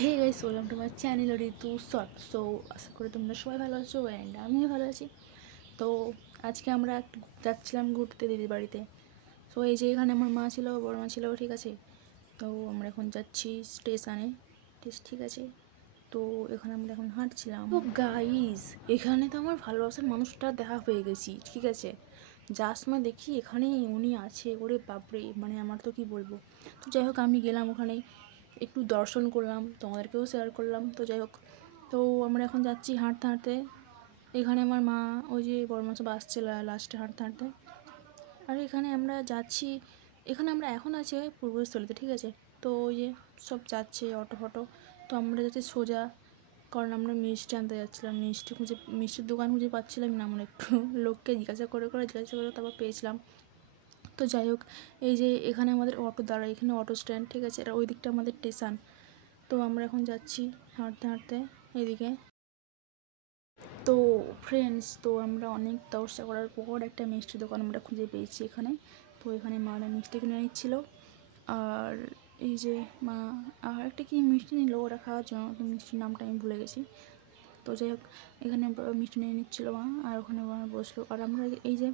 Hey guys, welcome to my channel Ritu short. So আশা করি তোমরা সবাই ভালো আছো অ্যান্ড আমিও ভালো আছি। তো আজকে আমরা একটু যাচ্ছিলাম ঘুরতে দিদির বাড়িতে। সো এই যে এখানে আমার মা ছিল, বড় মা ছিল, ঠিক আছে। তো আমরা এখন যাচ্ছি স্টেশনে, ঠিক আছে। তো এখানে আমরা এখন হাঁটছিলাম। তো গাইস, এখানে তো আমার ভালোবাসার মানুষটা দেখা হয়ে গেছি, ঠিক আছে। যার সময় দেখি এখানে উনি আছে, ওরে বাপরে, মানে আমার তো কি বলবো। তো যাই হোক, আমি গেলাম ওখানে, একটু দর্শন করলাম, তোমাদেরকেও শেয়ার করলাম। তো যাই হোক, তো আমরা এখন যাচ্ছি হাঁটতে হাঁটতে। এখানে আমার মা, ওই যে বড় মাছ বাসছে লাস্টে হাঁটতে হাঁটতে। আর এখানে আমরা যাচ্ছি, এখানে আমরা এখন আছি পূর্বস্থলীতে, ঠিক আছে। তো ওই যে সব যাচ্ছে অটো ফটো। তো আমরা যাচ্ছি সোজা, কারণ আমরা মিষ্টি আনতে যাচ্ছিলাম। মিষ্টির দোকান খুঁজে পাচ্ছিলাম না, আমরা একটু লোককে জিজ্ঞাসা করে তারপর পেয়েছিলাম। তো যাই হোক, এই যে এখানে আমাদের অটো দাঁড়ায়, এখানে অটো স্ট্যান্ড, ঠিক আছে। আর ওই দিকটা আমাদের স্টেশন। তো আমরা এখন যাচ্ছি হাঁটতে হাঁটতে এদিকে। তো ফ্রেন্ডস, তো আমরা অনেক তপস্যা করার পর একটা মিষ্টির দোকান আমরা খুঁজে পেয়েছি এখানে। তো এখানে মারা মিষ্টি কিনে নিচ্ছিলো। আর এই যে মা আর একটা কি মিষ্টি নিল ওরা খাওয়ার জন্য, মিষ্টির নামটা আমি ভুলে গেছি। তো যাই হোক, এখানে মিষ্টি নিয়ে নিচ্ছিলো মা, আর ওখানে বসলো। আর আমরা এই যে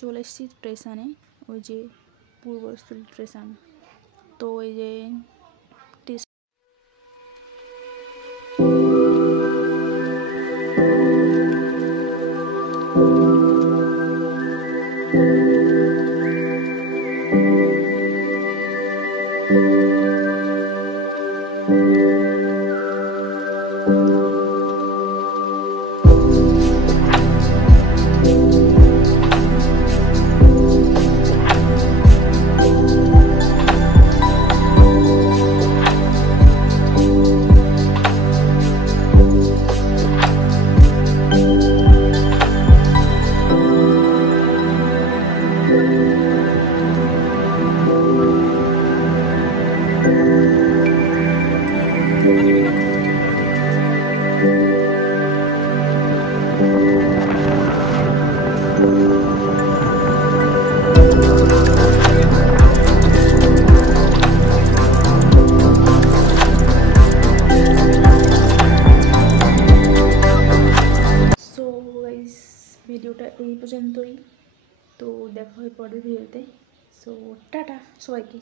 চলে এসেছি স্টেশনে, ওই যে পূর্বস্থলী স্টেশন। তো এই যে ভিডিওটা এই পর্যন্তই। তো দেখা হয় পরের ভিডিওতে। সো টাটা সবাইকে।